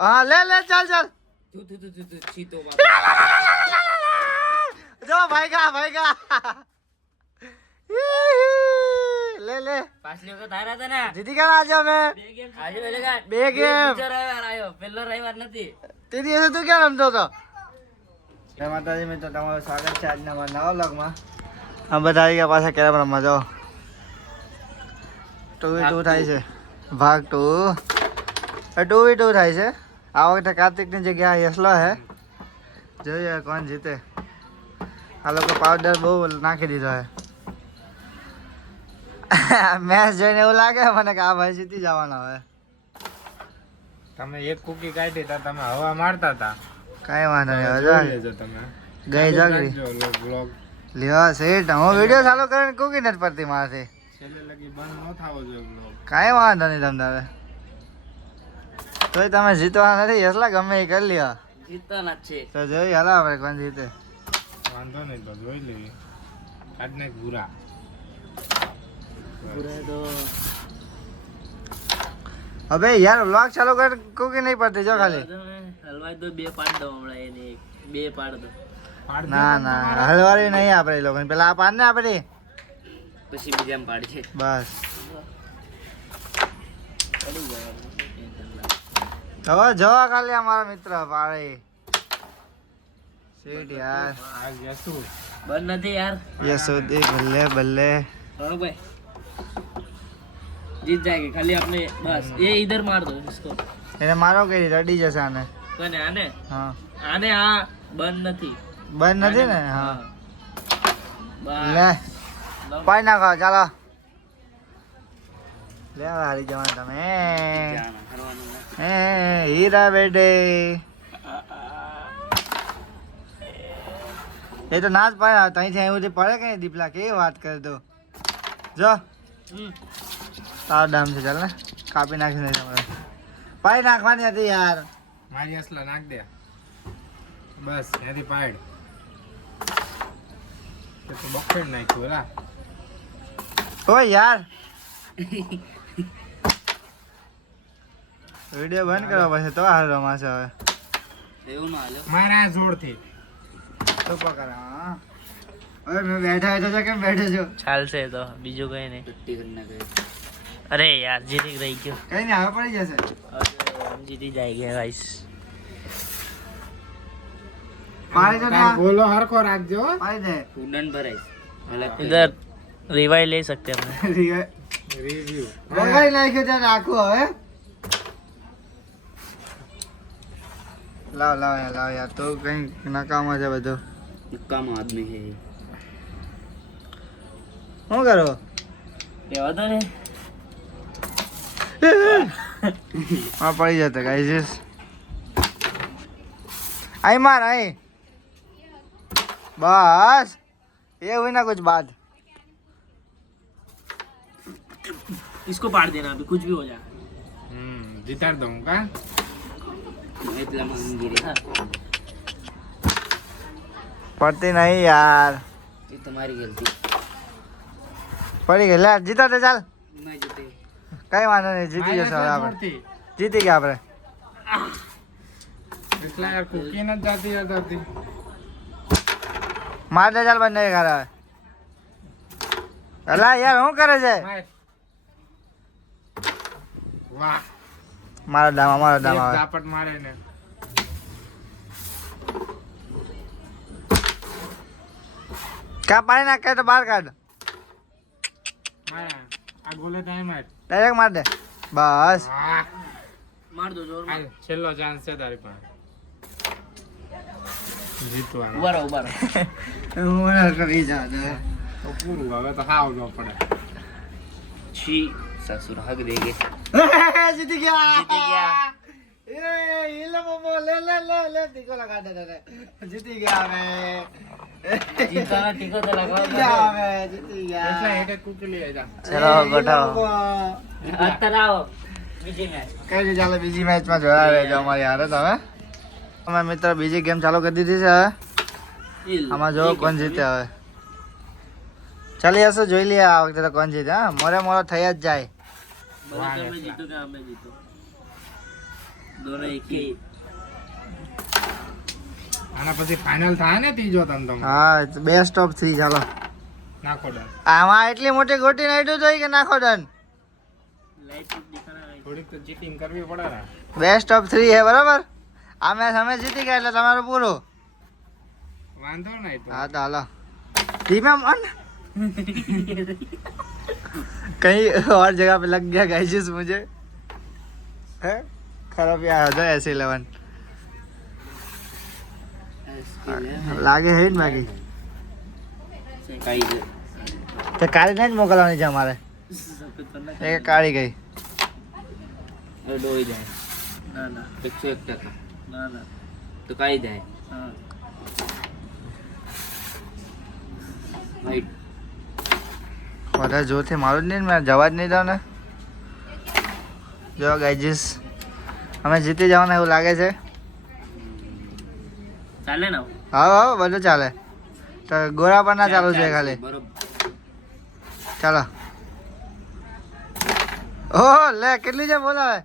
हाँ ले ले चल चल चीतो जो भाई का ले ले પાછલી વખત હારા હતા ને જીતી ગયા આજે અમે આજે પેલે બે ગેમ રવિવાર આવ્યો પહેલો રવિવાર નથી તે દિવસે તું ક્યાં રમતો હતો જય માતાજી મિત્રો તમારું સ્વાગત છે આજના મારા નવા વ્લોગમાં આ બધા આવી ગયા પાછા કેરમ રમવા જાઓ 2v2 થાય છે ભાગ 2v2 થાય છે આ વખતે કાર્તિકની જગ્યાએ યસલો હે જોઈએ કોણ જીતે આ લોકો પાવડર બહુ નાખી દીધો હે મેચ જોઈને એવું લાગે મને કે આ ભાઈ જીતી જવાનો હવે તમે એક કુકી કાઢી તા તમે હવા મારતા હતા કઈ વાંધો નહીં જોઈ હવે લેજો તમે ગઈ જાગરી બ્લોગ લ્યો સેટ હું વિડિયો ચાલુ કરીને કુકી નથી પડતી મારાથી છેલ્લે લગી બંધ ન થાવો જોઈએ બ્લોગ કાંઈ વાંધો નહીં તમને હવે તોય તમે જીતવાના નથી એટલા ગમે એ કરી લ્યો જીતવાના જ છે તો જોઈ હાલો આપણે કોણ જીતે વાંધો નહીં તો જોઈ લઈએ આજને ગુરા તો હવે યાર વ્લોગ ચાલુ કર કુકી નહીં પડતી જો ખાલી હલવાઈ દો બે પાડ દો હમણાં એને બે પાડ દો ના ના હલવારી નહીં આપણે એ લોકોને પેલા આ પાડ ને આપણે પછી બીજામાં પાડ છે બસ પડી જાય હવે જોવા ખાલી અમારા મિત્ર પાડે સીટ યાર આજ યસુ બંધ નથી યાર યશોદી બલ્લે બલ્લે हाँ भाई जीत जाएंगे खाली अपने बस ये इधर मार दो इसको એને મારો કરી રડી જશે આને कौन है आने હા आने हाँ बंद नहीं બંધ નથી ને હા बस લે પાઈ નાખો ચાલો લે હવે હારી જવાના તમે जाना करवाना ना હે હીરા બેટે એ તો ના જ પડે ત્યાંથી અહીંથી પડે કઈ દીપલા કેવી વાત કરે તો જો તારો ડામ છે ચાલ ને કાપી નાખી નહીં તમારે પાઈ નાખવાની હતી યાર મારી અસલા નાખ દે બસ એથી પાડ તે તો બફેડ નાખ્યું રા ઓય યાર વિડિયો બંધ કરો પછી તો હાલ રમાશે હવે એવું ના હાલો મારા જોરથી તો પકડ હા હવે મેં બેઠા હોય તો કેમ બેઠો છો ચાલશે તો બીજું કઈ નહીં છૂટી કરી નાખે અરે યાર જીતી રહી ગયો કઈ નહીં હવે પડી જશે हम जीती जाएंगे गाइस પાડી તો ના બોલો હરખો રાખજો પાડી દે उड़न पर इधर रिवाइव ले सकते हैं हम રિવ્યુ વગાડી નાખ્યો ત્યાં રાખો હવે લાવ લાવ યાર લાવ યાર તો કઈ નકામ છે બધું कम आदमी है શું કરો क्या होता है હા પડી જતા ગાઈસ આઈ માર આઈ બસ ये हुई ना कुछ बात इसको पाड़ देना अभी कुछ भी हो जाए જીતાડ દઉં કા इतना गिरे हाँ पड़ती नहीं यार ये तुम्हारी गलती पड़ी गई લે જીતા દે ચાલ मैं जीते કઈ વાંધો નહીં જીતી જશે હવે આપણે જીતી ગયા આપણે એટલા યાર કુકી ન જાતી હતી માર દે ચાલ બંધ નહીં કરે અલા યાર શું કરે છે વાહ મારા દામા એક ઝાપટ મારે ને કા પાણી નાખ તો બહાર કાઢ મારા આ ગોલે તો માર ડાયરેક્ટ માર દે બસ વાહ मार दो जोर હાલ, છેલ્લો ચાન્સ છે તારી પાસે જીતવાનો उबा रहो હું કરી જા તો પૂરું હવે તો હાવ ન પડે छी ससुर हक देंगे જીતી ગયા जीती गया એ લે મોમો લે લે લે લે ટીકો લગા દે દે જીતી ગયા હવે जीतना टीको तो लगाओ જીતી ગયા હવે જીતી એટલા ગયા હેઠે કુકી લઈ જા चलो એ गठाओ લોકો. अंतर आओ बीजी मैच કઈ નહીં ચાલો બીજી મેચમાં જોયા રહેજો અમારી હારે તમે અમે મિત્ર બીજી ગેમ ચાલુ કરી દીધી છે હવે આમાં જો કોણ જીતે હવે ચાલી હશે જોઈ લઈએ આ વખતે તો કોણ જીતે હા મોરે મોરો થઈ જ જાય मैं जीतूंगा मैं जीतू दोनों एक ही આના પછી ફાઇનલ થાય ને ત્રીજો તમ તમે હા બેસ્ટ ઓફ 3 ચાલો નાખો ડન આમાં એટલી મોટી ગોટી નાખ્યું જોઈએ કે નાખો ડન लाइट दिखाना है થોડીક તો ચીટિંગ કરવી પડે ને બેસ્ટ ઓફ 3 હે બરાબર અમે તમે જીતી ગયા એટલે તમારું પૂરું વાંધો નહીં તો हाँ तो हालो धीमे मन कहीं और जगह पे लग गया गाइस मुझे है खराब यार हो जाए ऐसे 11 लागे है मैगी काई है तो काली नहीं मोकलवानी છે અમારે सफेद करना એક કાળી ગઈ दो ही जाए ना ना 101 ना ना तो काई जाए हाँ राइट વધારે જોરથી મારું જ નહીં મેં જવા જ નહીં દઉં ને જો ગાઈજીસ અમે જીતી જવાના એવું લાગે છે ચાલે ને હા હા બધું ચાલે તો ગોળા પર ના ચાલુ છે ખાલી બરોબર ચાલો ઓહો લે કેટલી છે બોલાવે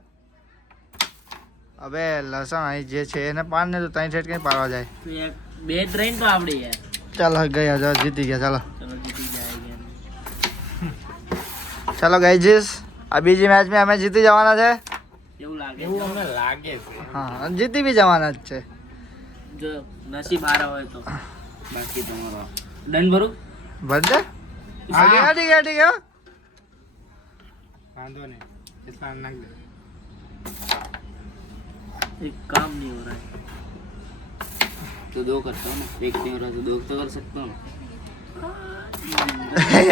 અબે લસણ અહીં જે છે એને પાડ ને તો ત્રણ સેટ કઈ પાડવા જાય તો એક બે ટ્રેન તો આવડી યાર ચાલો ગયા જો જીતી ગયા ચાલો चलो जीती जाएगी ચાલો ગાઈજીસ આ બીજી મેચ में અમે જીતી જવાના છે એવું લાગે એવું અમને લાગે છે હા અને જીતી બી જવાના જ છે જો નસીબ હારા હોય તો બાકી તમારો ડન ભરું ભરદે હા. ઠીક है ઠીક है વાંધો નહીં એટલા નાખ દે एक काम नहीं हो रहा है तो दो करता हूँ ना एक नहीं हो रहा तो दो तो कर सकता हूँ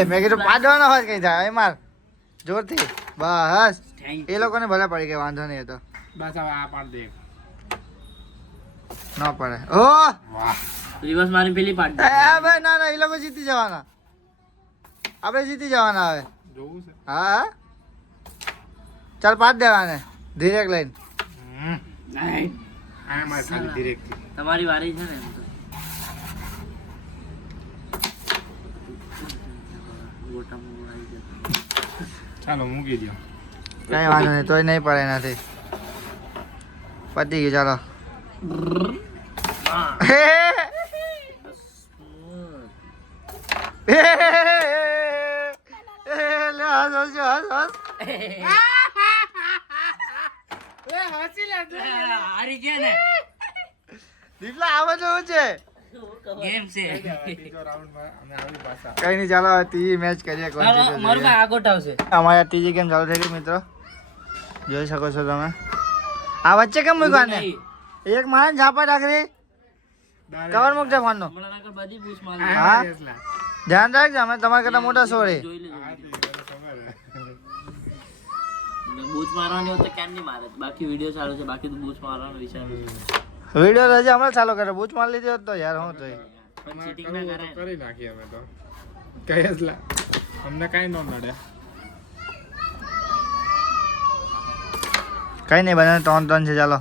મેં કીધું પાડવાનો હોય કઈ થાય એ માર જોરથી બસ थैंक એ લોકોને ભલે પડી ગઈ વાંધો નહીં એ તો બસ હવે આ પાડ દે ન પડે ઓ વાહ रिवर्स मारी पहली पार्ट એ ભાઈ ના ના એ લોકો જીતી જવાના આપણે જીતી જવાના હવે જોવું છે હા હા ચાલ પાડ દેવાને ધીરે લઈને नहीं આ મારે ખાલી ડિરેક્ટ તમારી વારી છે ને એમ તો ગોટામાં આવી જતો ચાલો મૂકી દો કઈ વાંધો નહીં તોય નહીં પડે એનાથી પતી ગયું ચાલો હે, હે, લે હસ હસ હસ હારી ગયા ને દીપલા આ બધું શું છે ગેમ છે ત્રીજો રાઉન્ડમાં અમે આવી પાછા કઈ નહીં ચાલો હવે ત્રીજી મેચ કરીએ કોણ જીતે મારું જોઈએ. ભાઈ આ ગોઠવશે અમારી ત્રીજી ગેમ ચાલુ થઈ ગઈ મિત્રો જોઈ શકો છો તમે આ વચ્ચે કેમ મૂક્યા ને એક માણસ ઝાપા ડાકરી કવર મૂકજે ફોનનો હમણાં આગળ બધી પૂછ આ મારી હા? એટલા. ધ્યાન રાખજો અમે તમારા કરતા મોટા સોરી જોઈ લેજો આ તો મને ખબર હે. બૂચ મારવાની હોય તો કેમ નહીં મારે બાકી વિડીયો ચાલુ છે બાકી તો બૂચ મારવાનો વિચાર વિડીયો રજા હમણાં ચાલુ કરે બૂચ મારી લીધી હોત તો યાર હું તો પણ અમારે ચીટિંગ ના કરવું હોય કરાય તો કરી નાખીએ અમે તો કઈ એટલા અમને કાંઈ ન નડે કઈ નહીં બને ત્રણ ત્રણ છે ચાલો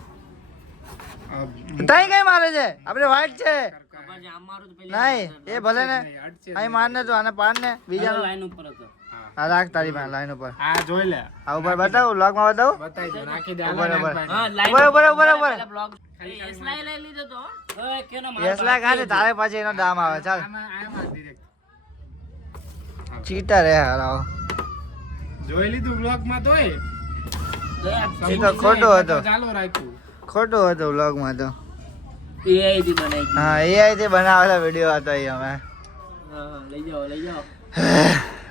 આ તઈ કઈ મારે છે આપણે વાઈટ છે ખબર છે આમ મારું તો પેલી નહીં એ ભલે ને નહીં, અટશે જ અહીં માર ને તું આને પાડ ને બીજાનો લાઈન ઉપર હતો હા. આ રાખ તારી પાસે લાઈન ઉપર આ જોઈ લે આ ઉપર બતાવું લોગમાં બતાવું બતાવી દો નાખી દે ઉપર, ઉપર. હા ઉપર, ઉપર, ઉપર, ઉપર. બ્લોગ એસલાઈ લઈ લીધો તો ઓય કેનો માર યસલા કાઢે તારે પછી એનો દામ આવે ચાલ આમાં ડિરેક્ટ ચીટર હે હારાઓ જોઈ લીધું બ્લોગમાં તોય એ તો ખોટો હતો ચાલુ રાખ્યું ખોટું હતું વ્લોગમાં તો એઆઈ થી બનાવી હા એઆઈ થી બનાવેલો વિડીયો હતો એ અમે હા લઈ જાઓ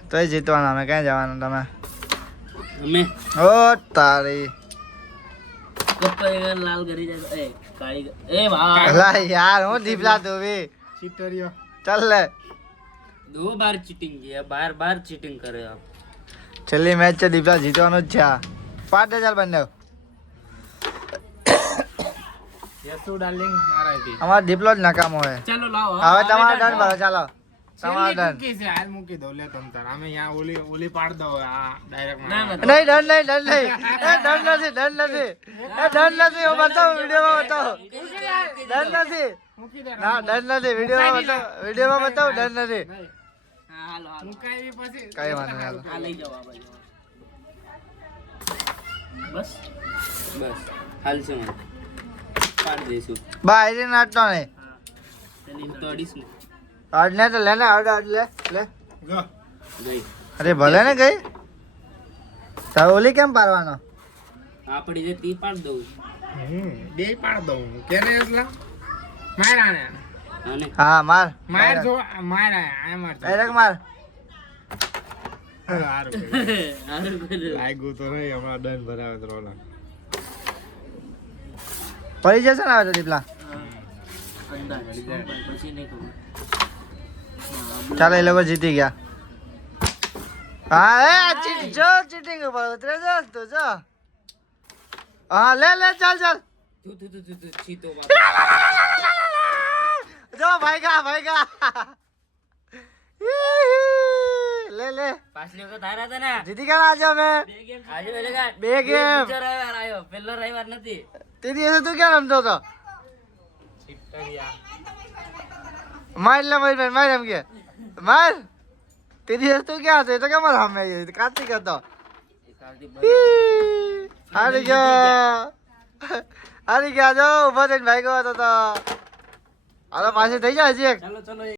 તોય જીતવાના અમે ક્યાં જવાનું તમે અમે ઓ તારી કપ્પા લાલ કરી જાય એ કાળી એ વાહ અલા યાર હું દીપલા તું બી ચીટરીઓ ચાલ લે दो बार चीटिंग किया बार बार चीटिंग करे आप છેલ્લી મેચ છે દીપલા જીતવાનું જ છે આ પાડ દે ચાલ બંને યસુ ડાર્લિંગ મારાથી અમારો દીપલો જ નકામો હોય चलो लाओ હવે તમારો ટર્ન ભરો ચાલો તમારો છેલ્લી ટર્ન મૂકી છે હાલ મૂકી દો લે તમ તાર અમે અહીંયા ઓલી પાડ દો આ ડાયરેક્ટ ના, ના. નહીં ડન નહીં ડન નહીં એ ડન નથી ડન નથી એ ડન નથી હું બતાવું વિડીયોમાં બતાવું ડન નથી મૂકી દે ના ડન નથી વિડીયોમાં બતાવું ડન નથી हाँ हालो हालो મુકાવી પછી કઈ વાંધો નહીં હાલો. हाँ ले जाओ आप बस बस હાલ છે મને પાડી દઈશું બા એ નાટતો નહીં હું તો અડીશ ને અડ ને તો લે ને અડ લે લે ગઈ અરે ભલે ને ગઈ તારે ઓલી કેમ પાડવાનો આપડી જે તી પાડ દઉં બે પાડ દઉં કેને એટલા મારા ને અને હા માર માર જો માર આ માર ડાયરેક્ટ માર હારું હારું કર્યું. લાગ્યું તો નહીં હમણાં દંડ ભરાવે તો રોલા પડી જશે ને હવે તો દીપલા અંદાજ પણ પછી નહીં ખબર ચાલો એ લોકો જીતી ગયા હા એ ચીટિંગ ઉપર ઉતરે જો તું જો હા લે લે ચાલ ચાલ તું છીતો બાપ જો ભાઈ લે લે પાછલી વખત હારા હતા ને જીતી ગયા આજે અમે આજે પેલે બે game. બીજો રવિવાર આવ્યો પેલો રવિવાર નથી તે દિવસે તું ક્યાં રમતો હતો માર લે માર એમ કે માર તે દિવસે તું ક્યાં હતો એ તો કેમ સામે કાર્તિક હતો એ કાલથી હારી ગયા જો ઉભો થઈને ભાઈ ગયો હતો તો હાલો પાછી થઈ જાય હજી એક ચાલો